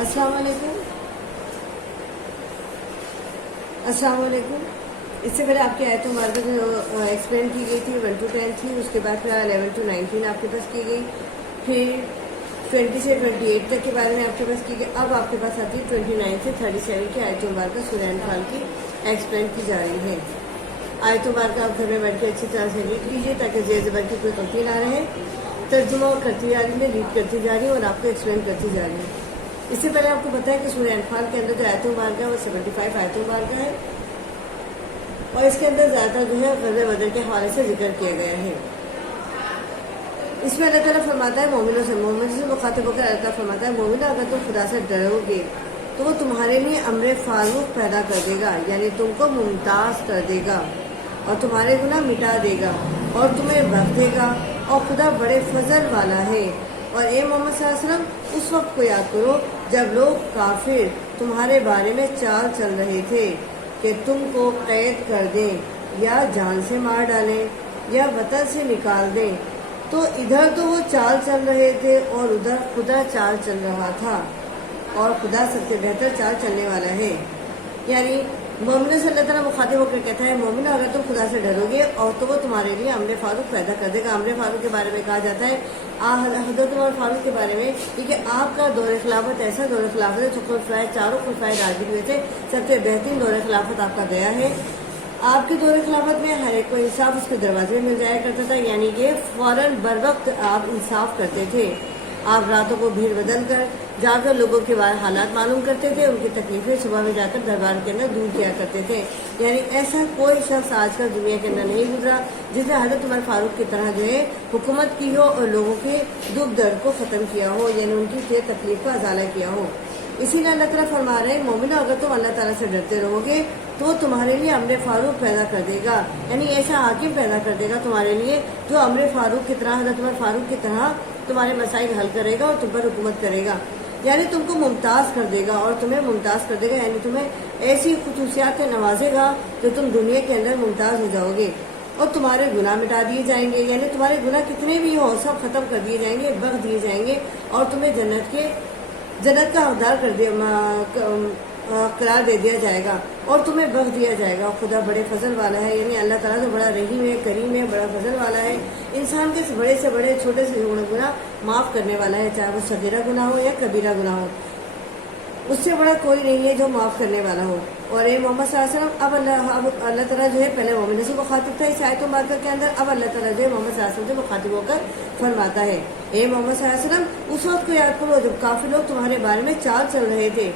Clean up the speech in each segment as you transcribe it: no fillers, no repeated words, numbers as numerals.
अस्सलाम वालेकुम। अस्सलाम वालेकुम। इससे पहले आपकी आयत मुबारक जो एक्सप्लेन की गई थी 1 to 10 थी, उसके बाद फिर 11 to 19 आपके पास की गई, फिर 20 से 28 तक के बारे में आपके पास की गई। अब आपके पास आती है 29 से 37 की आयत मुबारक सूरह अनफाल की एक्सप्लेन की जा रही है। आयत मुबारक आप घर में बैठ के अच्छी तरह से लिख लीजिए ताकि ज़ेर ज़बर की कोई गलती ना रहे। तर्जुमा करती जा रही है, रीड करती जा रही है और आपको एक्सप्लेन करती जा रही है। इससे पहले आपको पता है कि सूरह अनफाल के अंदर जो आयत मुबारक है वो 75 आयत मुबारक है और इसके अंदर ज़्यादातर जो है ग़ज़वे बदर के हवाले से जिक्र किया गया है। इसमें अल्लाह ताला फरमाता है मोमिनों से, मोमिन से मुखातिब होकर अल्लाह ताला फरमाता है मोमिन अगर तुम खुदा से डरोगे तो वो तुम्हारे लिए अम्र फारूक पैदा कर देगा, यानी तुमको मुमताज़ कर देगा और तुम्हारे गुनाह मिटा देगा और तुम्हें बख्श देगा और खुदा बड़े फजल वाला है। और ए मोहम्मद सल्लल्लाहु अलैहि वसल्लम उस वक्त को याद करो जब लोग काफिर तुम्हारे बारे में चाल चल रहे थे कि तुमको कैद कर दें या जान से मार डालें या वतन से निकाल दें। तो इधर तो वो चाल चल रहे थे और उधर खुदा चाल चल रहा था और खुदा सबसे बेहतर चाल चलने वाला है। यानी मोमिन से अल्लाह ताला मुखातिब होकर कहता है मोमिन अगर तुम खुदा से डरोगे और तो वो तुम्हारे लिए अम्र फारूक पैदा कर देगा। अम्र फारूक के बारे में कहा जाता है हज़रत उमर फारूक के बारे में कि आपका दौर खिलाफत ऐसा दौर खिलाफत है जो खुलफाए चारों खुलफाए राशिदीन में से सबसे बेहतरीन दौर खिलाफत आपका गया है। आपके दौर खिलाफत में हर एक को इंसाफ उसके दरवाजे में मिल जाया करता था, यानी कि फौरन बर वक्त आप इंसाफ करते थे। आप रातों को भीड़ बदल कर जाकर लोगों के हालात मालूम करते थे, उनकी तकलीफें सुबह में जाकर दरबार के अंदर दूर किया करते थे। यानी ऐसा कोई शख्स आजकल दुनिया के अंदर नहीं गुजरा जिसने हज़रत उमर फारूक की तरह जो है हुकूमत की हो और लोगों के दुख दर्द को ख़त्म किया हो, यानी उनकी तकलीफ का अजाला किया हो। इसीलिए अल्लाह ताला फरमा रहे हैं मोमिन अगर तुम अल्लाह ताला से डरते रहोगे तो तुम्हारे लिए अम्र फारूक पैदा कर देगा, यानी ऐसा हाकिम पैदा कर देगा तुम्हारे लिए जो अम्र फारूक की तरह हज़रत उमर फारूक की तरह तुम्हारे मसाइल हल करेगा और तुम पर हुकूमत करेगा, यानी तुमको मुमताज़ कर देगा और तुम्हें मुमताज़ कर देगा, यानी तुम्हें ऐसी खुसूसियात से नवाजेगा जो तुम दुनिया के अंदर मुमताज़ हो जाओगे और तुम्हारे गुनाह मिटा दिए जाएंगे, यानी तुम्हारे गुनाह कितने भी हो सब खत्म कर दिए जाएंगे, बख्श दिए जाएंगे और तुम्हें जन्नत का हकदार करार दे दिया जाएगा और तुम्हें बख्श दिया जाएगा। और खुदा बड़े फजल वाला है, यानी अल्लाह ताला तो बड़ा रहीम है, करीम है, बड़ा फजल वाला है। इंसान के बड़े से बड़े छोटे से गुनाह माफ़ करने वाला है, चाहे वो सगीरा गुनाह हो या कबीरा गुनाह हो, उससे बड़ा कोई नहीं है जो माफ़ करने वाला हो। और ए मोहम्मद सल्लल्लाहु अलैहि वसल्लम अब अल्लाह ताला जो है पहले मोमिन से मुखातिब था इस आयत मुबारक के अंदर, अब अल्लाह ताला जो है मोहम्मद सल्लल्लाहु अलैहि वसल्लम से मुखातिब होकर फरमाता है ए मोहम्मद सल्लल्लाहु अलैहि वसल्लम उस वक्त को याद करो जब काफी लोग तुम्हारे बारे में चाल चल रहे थे।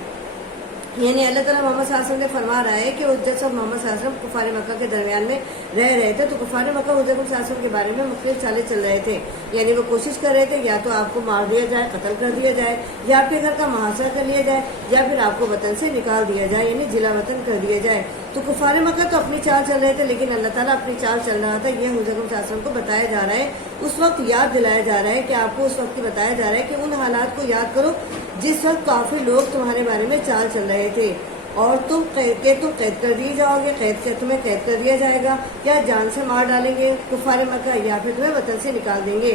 यानी अल्लाह ताला मोहम्मद सल्लल्लाहु अलैहि वसल्लम ने फरमा रहा है कि जब सब मोहम्मद सल्लल्लाहु अलैहि वसल्लम कुफार मक्का के दरमियान में रह रहे थे तो कुफार मक्का हज़रत सल्लल्लाहु अलैहि वसल्लम के बारे में मुख्तलिफ चालें चल रहे थे। यानी वो कोशिश कर रहे थे या तो आपको मार दिया जाए, कत्ल कर दिया जाए, या आपके घर का मुहासरा कर लिया जाए, या फिर आपको वतन से निकाल दिया जाए, यानी जिला वतन कर दिया जाए। तो कुफार मक्का तो अपनी चाल चल रहे थे, लेकिन अल्लाह ताला अपनी चाल चल रहा था। यह हज़रत सल्लल्लाहु अलैहि वसल्लम को बताया जा रहा है, उस वक्त याद दिलाया जा रहा है कि आपको उस वक्त की बताया जा रहा है कि उन हालात को याद करो जिस वक्त काफी लोग तुम्हारे बारे में चाल चल रहे थे और तुम कैद कर दिए जाओगे, तुम्हें कैद कर दिया जाएगा या जान से मार डालेंगे कुफार मक्का, या फिर तुम्हें वतन से निकाल देंगे।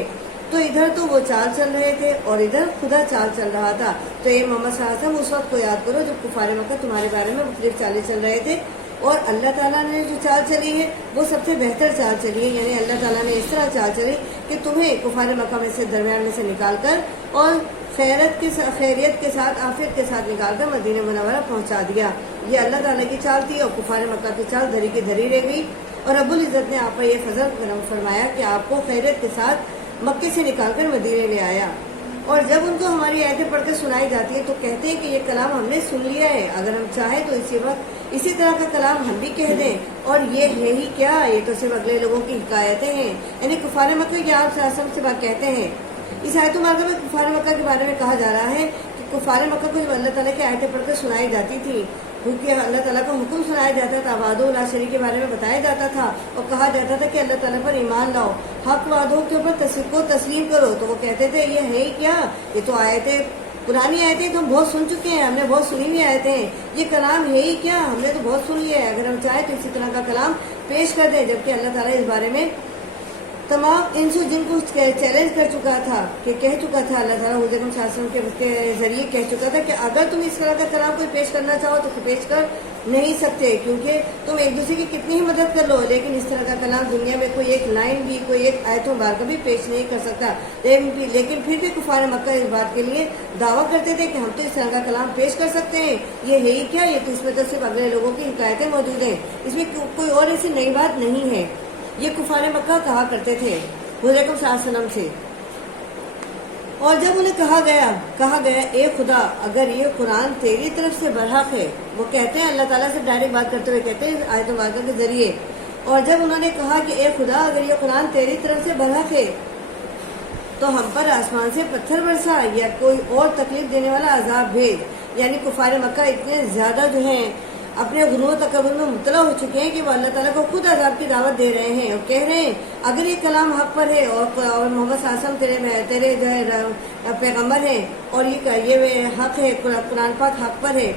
तो इधर तो वो चाल चल रहे थे और इधर खुदा चाल चल रहा था। तो ये मोहम्मद सल्लल्लाहु अलैहि वसल्लम उस वक्त को याद करो जब कुफार मक्का तुम्हारे बारे में मुख्तलिफ चालें चल रहे थे और अल्लाह ताला ने जो चाल चली है वो सबसे बेहतर चाल चली है। यानी अल्लाह ताला ने इस तरह चाल चली कि तुम्हें कुफार मक्का में से दरमियान में से निकाल कर और खैरियत के साथ आफियत के साथ निकाल कर मदीना मुनव्वरा पहुंचा दिया। ये अल्लाह ताला की चाल थी और कुफार मक्का की चाल धरी की धरी रह गई और रब्बुल इज़्ज़त ने आप पर यह फजल फरमाया कि आपको खैरियत के साथ मक्के से निकाल कर मदीने ले आया। और जब उनको हमारी आयतें पढ़कर सुनाई जाती है तो कहते हैं कि ये कलाम हमने सुन लिया है, अगर हम चाहें तो इसी वक्त इसी तरह का कलाम हम भी कह दें। और ये है ही क्या, ये तो सिर्फ अगले लोगों की हिकायतें हैं। यानी कुफार मक्का की आप से बात कहते हैं। इस आयत मुबारक में कुफार मक्का के बारे में कहा जा रहा है कि कुफार मक्का को जब अल्लाह ताला की आयतें पढ़कर सुनाई जाती थी, क्योंकि अल्लाह ताला का हुक्म सुनाया जाता था, वादो ला शरीक के बारे में बताया जाता था और कहा जाता था कि अल्लाह ताला पर ईमान लाओ, हक वादों के ऊपर तस्लीम करो। तो वो कहते थे ये है क्या, ये तो आयतें पुरानी आयतें तो हम बहुत सुन चुके हैं, हमने बहुत सुनी हुई आयतें हैं, ये कलाम है ही क्या, हमने तो बहुत सुन लिया है, अगर हम चाहें तो इसी तरह का कलाम पेश कर दें। जबकि अल्लाह ताला इस बारे में तमाम इंसु जिन को चैलेंज कर चुका था, कि कह चुका था अल्लाह ताला हुज़ूर अकरम सल्लल्लाहु अलैहि वसल्लम के जरिए कह चुका था कि अगर तुम इस तरह का कलाम कोई पेश करना चाहो तो पेश कर नहीं सकते, क्योंकि तुम एक दूसरे की कितनी ही मदद कर लो, लेकिन इस तरह का कलाम दुनिया में कोई एक लाइन भी, कोई एक आयत मुबारक भी पेश नहीं कर सकता। लेकिन फिर भी कुफार मक्का इस बात के लिए दावा करते थे कि हम तो इस तरह का कलाम पेश कर सकते हैं। ये है ही क्या, ये तो इसमें तो सिर्फ अगले लोगों की हिकायतें मौजूद हैं, इसमें कोई और ऐसी नई बात नहीं है। ये कुफार मक्का कहा करते थे हुज़ूर अकरम सल्लल्लाहु अलैहि वसल्लम से। और जब उन्हें कहा गया ए खुदा, अगर ये कुरान तेरी तरफ से बरहक है, वो कहते हैं अल्लाह ताला से डायरेक्ट बात करते हुए कहते हैं आयत मुबारका के जरिए, और जब उन्होंने कहा कि ए खुदा अगर ये कुरान तेरी तरफ से बरहक है तो हम पर आसमान से पत्थर बरसा या कोई और तकलीफ देने वाला अजाब भेज। यानी कुफार मक्का इतने ज्यादा जो हैं अपने गुरूर तकब्बुर में मुब्तला हो चुके हैं कि वो अल्लाह ताला को खुद अजाब की दावत दे रहे हैं और कह रहे हैं अगर ये कलाम हक पर है और मोहम्मद सल्लल्लाहु अलैहि वसल्लम तेरे जो है पैगम्बर हैं और ये हक है, कुरान पाक हक पर है,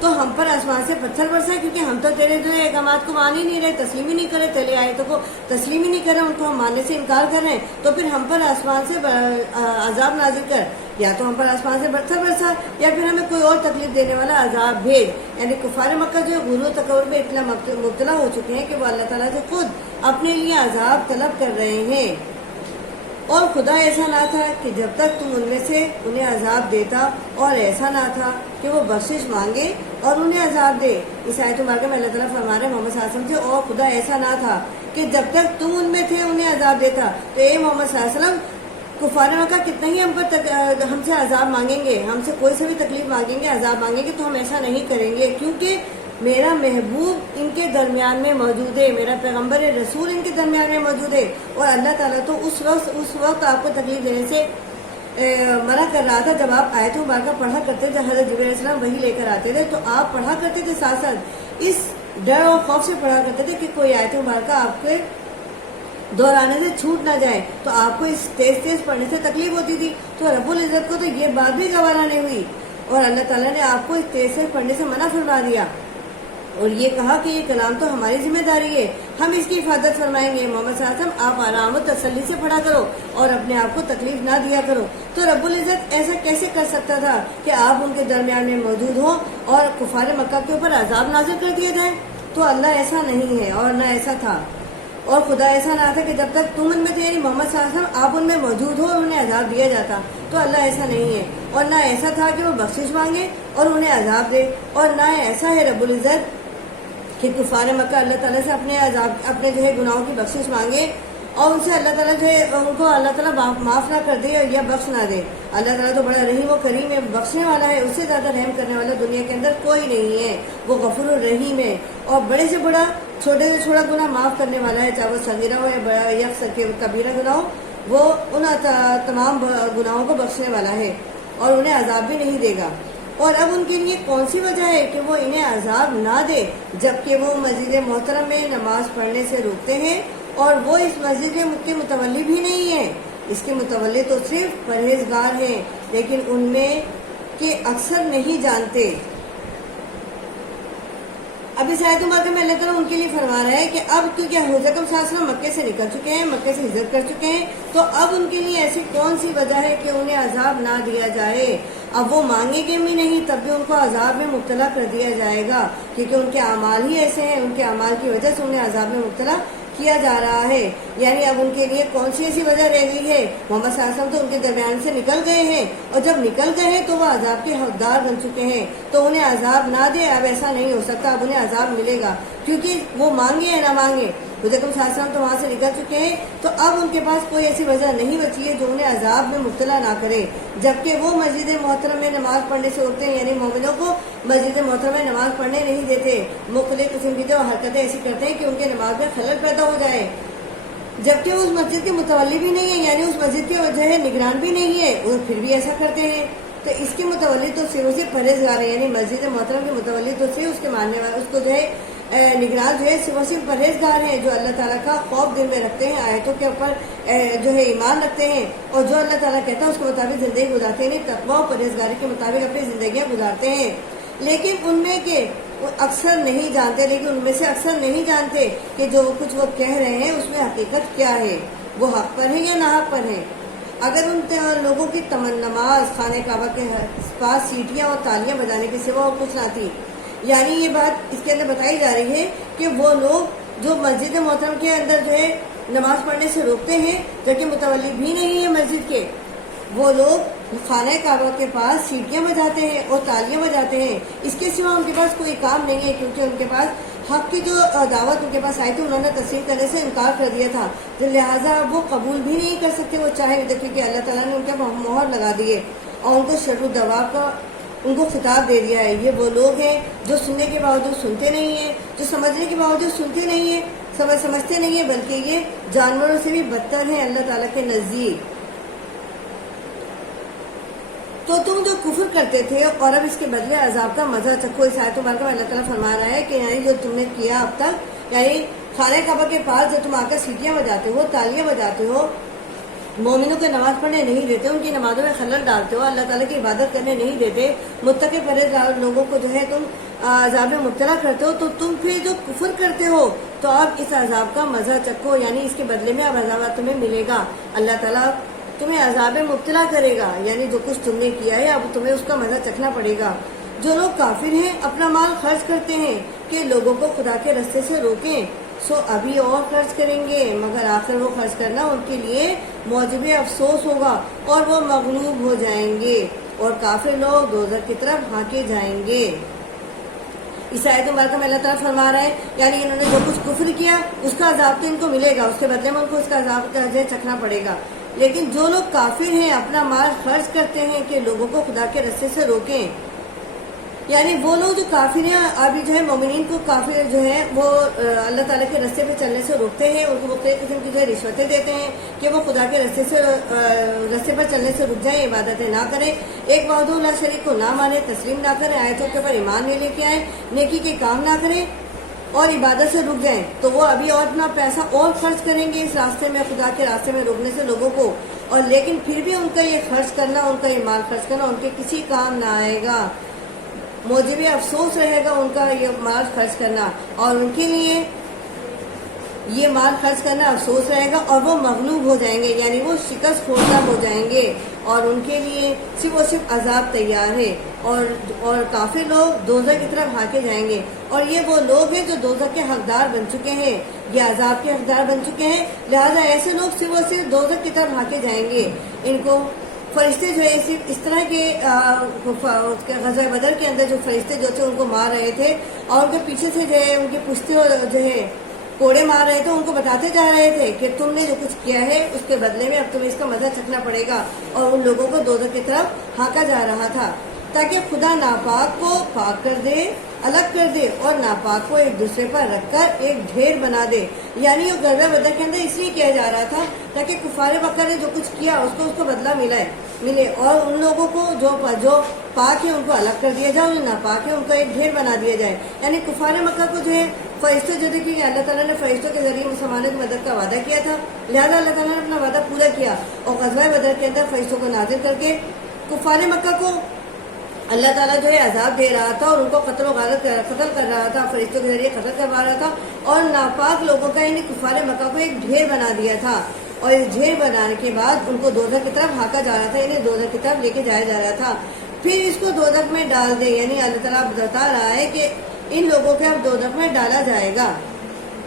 तो हम पर आसमान से पत्थर बरसा, क्योंकि हम तो तेरे जो है अहकामात को मान ही नहीं रहे, तस्लीम ही नहीं करे, तेरी आयतों को तस्लीम ही नहीं करे, उनको हम मानने से इनकार कर रहे हैं, तो फिर हम पर आसमान से अजाब नाजिल कर, या तो हम पर आसमान से पत्थर बरसा या फिर हमें कोई और तकलीफ देने वाला अजाब भेज। यानी कुफार मक्का जो गुरूर तकब्बुर में इतना मुब्तला हो चुके हैं कि वो अल्लाह ताला से खुद अपने लिए अजाब तलब कर रहे हैं। और खुदा ऐसा ना था कि जब तक तुम उनमें से उन्हें अजाब देता, और ऐसा ना था कि वो बख्शिश मांगे और उन्हें अजाब दे। इस आयत मुबारका में अल्लाह ताला फरमा रहे मोहम्मद सल्लल्लाहु अलैहि वसल्लम से, और खुदा ऐसा ना था कि जब तक तुम उनमें थे उन्हें अजाब देता। तो ए मोहम्मद सल्लल्लाहु अलैहि वसल्लम कुफार मक्का कितना ही हमसे अजाब मांगेंगे, हमसे कोई सा भी तकलीफ मांगेंगे, अजाब मांगेंगे, तो हम ऐसा नहीं करेंगे, क्योंकि मेरा महबूब इनके दरमियान में मौजूद है, मेरा पैगम्बर रसूल इनके दरमियान में मौजूद है। और अल्लाह ताला तो उस वक्त आपको तकलीफ देने से मना कर रहा था जब आप आयत मुबारका पढ़ा करते थे, हज़रत जिब्रील अलैहिस्सलाम वही लेकर आते थे, तो आप पढ़ा करते थे, साथ साथ इस डर और खौफ से पढ़ा करते थे कि कोई आयत मुबारका आपके दोहराने से छूट ना जाए, तो आपको इस तेज पढ़ने से तकलीफ होती थी। तो रब्बुल इज्जत को तो ये बात भी गवारा नहीं हुई और अल्लाह ताला ने आपको इस तेज पढ़ने से मना फरमा दिया और ये कहा कि ये कलाम तो हमारी जिम्मेदारी है, हम इसकी हिफाजत फरमाएंगे। मोहम्मद सल्लल्लाहु अलैहि वसल्लम आप आराम और तसल्ली से पढ़ा करो और अपने आप को तकलीफ ना दिया करो। तो रब्बुल इज्जत ऐसा कैसे कर सकता था कि आप उनके दरमियान में मौजूद हो और कुफार मक्का के ऊपर अजाब नाज़िल कर दिया जाए? तो अल्लाह ऐसा नहीं है और ना ऐसा था। और खुदा ऐसा ना था कि जब तक तुम उनमें थे यानी मोहम्मद सल्लल्लाहु अलैहि वसल्लम आप उनमें मौजूद हो और उन्हें अजाब दिया जाता। तो अल्लाह ऐसा नहीं है और ना ऐसा था कि वो बख्शिश मांगे और उन्हें अजाब दे, और ना ऐसा है रब्बुल इज्जत कि कुफार मक्का अल्लाह ताला से अपने जो है गुनाहों की बख्शिश मांगे और उनसे अल्लाह ताला जो है उनको अल्लाह ताला माफ़ ना कर दे या बख्श ना दे। अल्लाह ताला तो बड़ा रहीम व करीम है, बख्शने वाला है, उससे ज़्यादा रहम करने वाला दुनिया के अंदर कोई नहीं है। वो गफूर रहीम है और बड़े से बड़ा छोटे से छोटा गुनाह माफ़ करने वाला है, चाहे वो सगीरा हो या बड़ा या कबीरा गुनाह हो, वो उन तमाम गुनाहों को बख्शने वाला है और उन्हें अजाब भी नहीं देगा। और अब उनके लिए कौन सी वजह है कि वो इन्हें अजाब ना दे, जबकि वो मस्जिद मोहतरम में नमाज पढ़ने से रोकते हैं और वो इस मस्जिद के मुतवल्ली भी नहीं है। इसके मुतवल्ली तो सिर्फ परहेजगार हैं, लेकिन उनमें के अक्सर नहीं जानते। अब इस आयत मुबारक में अल्लाह ताला उनके लिए फरमा रहा है कि अब क्योंकि हुज़ूर अकरम सल्लल्लाहु अलैहि वसल्लम मक्के से निकल चुके हैं, मक्के से हिजरत कर चुके हैं, तो अब उनके लिए ऐसी कौन सी वजह है कि उन्हें अजाब ना दिया जाए। अब वो मांगेंगे भी नहीं तब भी उनको अजाब में मुब्तला कर दिया जाएगा, क्योंकि उनके अमाल ही ऐसे हैं, उनके अमाल की वजह से उन्हें अजाब में मुब्तला किया जा रहा है। यानी अब उनके लिए कौन सी ऐसी वजह रह गई है? मोहम्मद सल्लल्लाहु अलैहि वसल्लम तो उनके दरमियान से निकल गए हैं और जब निकल गए हैं तो वह अजाब के हकदार बन चुके हैं, तो उन्हें अजाब ना दे। अब ऐसा नहीं हो सकता, अब उन्हें अजाब मिलेगा, क्योंकि वो मांगे या ना मांगे हुज़ूर अकरम सल्लल्लाहु अलैहि वसल्लम तो वहाँ से निकल चुके हैं, तो अब उनके पास कोई ऐसी वजह नहीं बची है जो उन्हें अजाब में मुब्तला ना करे। जबकि वो मस्जिद मोहतरम में नमाज पढ़ने से रोकते हैं, यानी मोमिनों को मस्जिद मोहतरम में नमाज पढ़ने नहीं देते, मुख्तलिफ किस्म की जो हरकतें ऐसी करते हैं कि उनके नमाज में खलल पैदा हो जाए, जबकि उस मस्जिद के मुतवल्ली भी नहीं है, यानी उस मस्जिद के जो है निगरान भी नहीं है, वो फिर भी ऐसा करते हैं। तो इसके मुतवल्ली तो सिर्फ परहेजगार है, यानी मस्जिद मोहतरम के मुतवल्ली तो सिर्फ उसके मानने वाले, उसको जो है निगरान जो है सिर्फ परहेजगार हैं, जो अल्लाह ताला का खौफ दिल में रखते हैं, आयतों के ऊपर जो है ईमान रखते हैं और जो अल्लाह ताला कहता है उसके मुताबिक ज़िंदगी गुजारते हैं, तक़वा और परहेजगारी के मुताबिक अपनी ज़िंदगियाँ गुजारते हैं। लेकिन उनमें के अक्सर नहीं जानते, लेकिन उनमें से अक्सर नहीं जानते कि जो कुछ वो कह रहे हैं उसमें हकीकत क्या है। وہ حق پر ہیں یا ناحق پر ہیں. اگر ان لوگوں کی نماز خانہ کعبہ کے پاس سیٹیاں اور تالیاں بجانے کے سوا اور کچھ نہ تھی. یعنی یہ بات اس کے اندر بتائی جا رہی ہے کہ وہ لوگ جو مسجد محترم کے اندر جو ہے نماز پڑھنے سے روکتے ہیں جبکہ متولی بھی نہیں ہے مسجد کے، وہ لوگ خانہ کعبہ کے پاس سیٹیاں بجاتے ہیں اور تالیاں بجاتے ہیں. اس کے سوا ان کے پاس کوئی کام نہیں ہے، کیونکہ ان کے پاس حق کی جو دعوت ان کے پاس آئی تھی انہوں نے تسلیم کرنے سے انکار کر دیا تھا، تو لہٰذا وہ قبول بھی نہیں کر سکتے وہ چاہے، کیونکہ اللہ تعالیٰ نے ان کے مہر لگا دیے اور ان کو شر و دواب کا ان کو خطاب دے دیا ہے. یہ وہ لوگ ہیں جو سننے کے باوجود سنتے نہیں ہیں، جو سمجھنے کے باوجود سنتے نہیں ہیں، سمجھتے نہیں ہیں، بلکہ یہ جانوروں سے بھی بدتر ہیں اللہ تعالیٰ کے نزدیک. تو تم جو کفر کرتے تھے اور اب اس کے بدلے عذاب کا مزہ چکھو. اس آیت مبارکہ میں اللہ تعالیٰ فرما رہا ہے کہ یعنی جو تم نے کیا اب تک، یعنی خانہ کعبہ کے پاس جو تم آ کر سیٹیاں بجاتے ہو، تالیاں بجاتے ہو، مومنوں کو نماز پڑھنے نہیں دیتے، ان کی نمازوں میں خلل ڈالتے ہو، اللہ تعالیٰ کی عبادت کرنے نہیں دیتے، متقی پرہیزگار لوگوں کو جو ہے تم عذاب میں مبتلا کرتے ہو، تو تم پھر جو کفر کرتے ہو تو اب اس عذاب کا مزہ چکھو. یعنی اس کے بدلے میں اب عذاب تمہیں ملے گا، اللہ تعالیٰ تمہیں عذاب میں مبتلا کرے گا. یعنی جو کچھ تم نے کیا ہے اب تمہیں اس کا مزہ چکھنا پڑے گا. جو لوگ کافر ہیں اپنا مال خرچ کرتے ہیں کہ لوگوں کو خدا کے رستے سے روکیں، سو ابھی اور خرچ کریں گے، مگر آخر وہ خرچ کرنا ان کے لیے موجب افسوس ہوگا اور وہ مغلوب ہو جائیں گے اور کافر لوگ دوزخ کی طرف ہانکے جائیں گے. اس آیت مبارکہ میں اللہ تعالیٰ فرما رہا ہے یعنی انہوں نے جو کچھ کفر کیا اس کا عذاب تو ان کو ملے گا، اس کے بدلے میں ان کو اس کا عذاب کا جو ہے چکھنا پڑے گا. لیکن جو لوگ کافر ہیں اپنا مال خرچ کرتے ہیں کہ لوگوں کو خدا کے رستے سے روکیں، یعنی وہ لوگ جو کافر ہیں ابھی جو ہے مومنین کو کافر جو ہے وہ اللہ تعالیٰ کے رستے پہ چلنے سے روکتے ہیں، ان کو مختلف قسم کی جو ہے رشوتیں دیتے ہیں کہ وہ خدا کے رستے پر چلنے سے رک جائیں، عبادتیں نہ کریں، ایک وحدہ لا شریک کو نہ مانیں، تسلیم نہ کریں، آیتوں کے اوپر ایمان نہیں لے کے آئیں، نیکی کے کام نہ کریں اور عبادت سے رک جائیں، تو وہ ابھی اور اپنا پیسہ اور خرچ کریں گے اس راستے میں، خدا کے راستے میں روکنے سے لوگوں کو، اور لیکن پھر بھی ان کا یہ خرچ کرنا، ان کا یہ مال خرچ کرنا ان کے کسی کام نہ آئے گا، موجب افسوس رہے گا ان کا یہ مال خرچ کرنا، اور ان کے لیے یہ مال خرچ کرنا افسوس رہے گا اور وہ مغلوب ہو جائیں گے، یعنی وہ شکست خوردہ ہو جائیں گے اور ان کے لیے صرف اور صرف عذاب تیار ہے اور کافر لوگ دوزخ کی طرف ہانکے جائیں گے. اور یہ وہ لوگ ہیں جو دوزخ کے حقدار بن چکے ہیں، یہ عذاب کے حقدار بن چکے ہیں، لہذا ایسے لوگ صرف اور صرف دوزخ کی طرف ہانکے جائیں گے. ان کو فرشتے جو ہے صرف اس طرح کے غزوہ بدر کے اندر جو فرشتے جو تھے ان کو مار رہے تھے اور ان کے پیچھے سے جو ہے ان کے پشتے جو ہے کوڑے مار رہے تھے، ان کو بتاتے جا رہے تھے کہ تم نے جو کچھ کیا ہے اس کے بدلے میں اب تمہیں اس کا مزہ چکھنا پڑے گا، اور ان لوگوں کو دوزخ کی طرف ہانکا جا رہا تھا تاکہ خدا ناپاک کو پاک کر دے، الگ کر دے، اور ناپاک کو ایک دوسرے پر رکھ کر ایک ڈھیر بنا دے. یعنی وہ غزوہ بدر کے اندر اس لیے کیا جا رہا تھا تاکہ کفار مکہ نے جو کچھ کیا اس کو بدلہ ملے اور ان لوگوں کو جو پاک ہے ان کو الگ کر دیا جائے، جو ناپاک ہے ان کو ایک ڈھیر بنا دیا جائے. یعنی کفار مکہ کو جو ہے فرشتوں جو دیکھیں کہ اللہ تعالیٰ نے فرشتوں کے ذریعے مسلمانوں کی مدد کا وعدہ کیا تھا، لہذا اللہ تعالیٰ نے اپنا وعدہ پورا کیا اور غزوہ بدر کے اندر فرشتوں کو نازل کر کے کفار مکہ کو اللہ تعالیٰ جو ہے عذاب دے رہا تھا اور ان کو قتل کر رہا تھا، فرشتوں کے ذریعے قتل کروا رہا تھا اور ناپاک لوگوں کا یعنی کفار مکہ کو ایک ڈھیر بنا دیا تھا. اور اس ڈھیر بنانے کے بعد ان کو دوزخ کی طرف ہانکا جا رہا تھا، یعنی دوزخ کی طرف لے کے جایا جا رہا تھا. پھر اس کو دوزخ میں ڈال دے، یعنی اللہ تعالیٰ بتا رہا ہے کہ ان لوگوں کو اب دوزخ میں ڈالا جائے گا،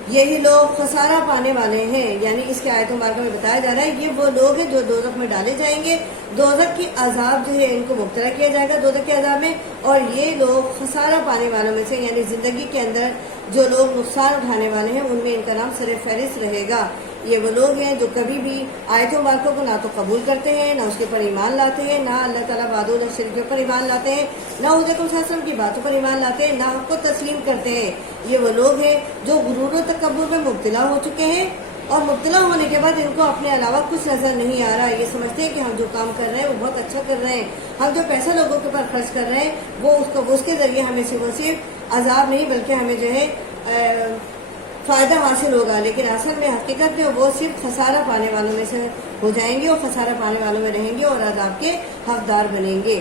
یہی لوگ خسارہ پانے والے ہیں. یعنی اس کے آیت مبارکہ میں بتایا جا رہا ہے یہ وہ لوگ ہیں جو دوزخ میں ڈالے جائیں گے، دوزخ کی عذاب جو ہے ان کو مبتلا کیا جائے گا دوزخ کے عذاب میں، اور یہ لوگ خسارہ پانے والوں میں سے، یعنی زندگی کے اندر جو لوگ نقصان اٹھانے والے ہیں ان میں ان کا نام سر فہرست رہے گا. یہ وہ لوگ ہیں جو کبھی بھی آیت مبارکوں کو نہ تو قبول کرتے ہیں، نہ اس کے پر ایمان لاتے ہیں، نہ اللہ تعالیٰ وعدہ و شریک کے پر ایمان لاتے ہیں، نہ حضور صلی اللہ علیہ وسلم کی باتوں پر ایمان لاتے ہیں، نہ حق کو تسلیم کرتے ہیں. یہ وہ لوگ ہیں جو غرور و تکبر میں مبتلا ہو چکے ہیں اور مبتلا ہونے کے بعد ان کو اپنے علاوہ کچھ نظر نہیں آ رہا. یہ سمجھتے ہیں کہ ہم جو کام کر رہے ہیں وہ بہت اچھا کر رہے ہیں، ہم جو پیسہ لوگوں کے اوپر خرچ کر رہے ہیں وہ اس کے ذریعے ہمیں صرف عذاب نہیں بلکہ ہمیں جو ہے فائدہ حاصل ہوگا. لیکن اصل میں حقیقت میں وہ صرف خسارہ پانے والوں میں سے ہو جائیں گے اور خسارہ پانے والوں میں رہیں گے اور عذاب کے حقدار بنیں گے.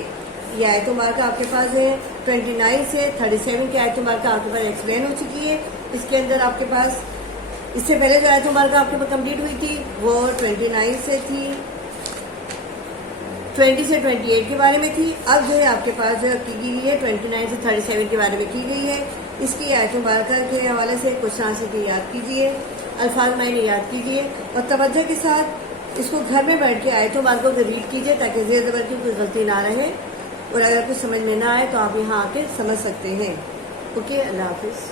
یہ آیت مبارکہ آپ کے پاس ہے 29 سے 37 کی آیت مبارکہ آپ کے پاس ایکسپلین ہو چکی ہے. اس کے اندر آپ کے پاس اس سے پہلے جو آیت مبارکہ آپ کے پاس کمپلیٹ ہوئی تھی وہ 29 سے تھی، 20 سے 28 کے بارے میں تھی. اب جو ہے آپ کے پاس جو کی گئی ہے 29 سے 37 کے بارے میں کی گئی ہے. اس کی آیت مبارکہ کے حوالے سے کچھ آنسر کی یاد کیجیے، الفاظ معنی یاد کیجیے اور توجہ کے ساتھ اس کو گھر میں بیٹھ کے آیت مبارکوں کو ریڈ کیجیے تاکہ زیر زبر کی کوئی غلطی نہ رہے، اور اگر کچھ سمجھ میں نہ آئے تو آپ یہاں آ کے سمجھ سکتے ہیں. اوکے، اللہ حافظ.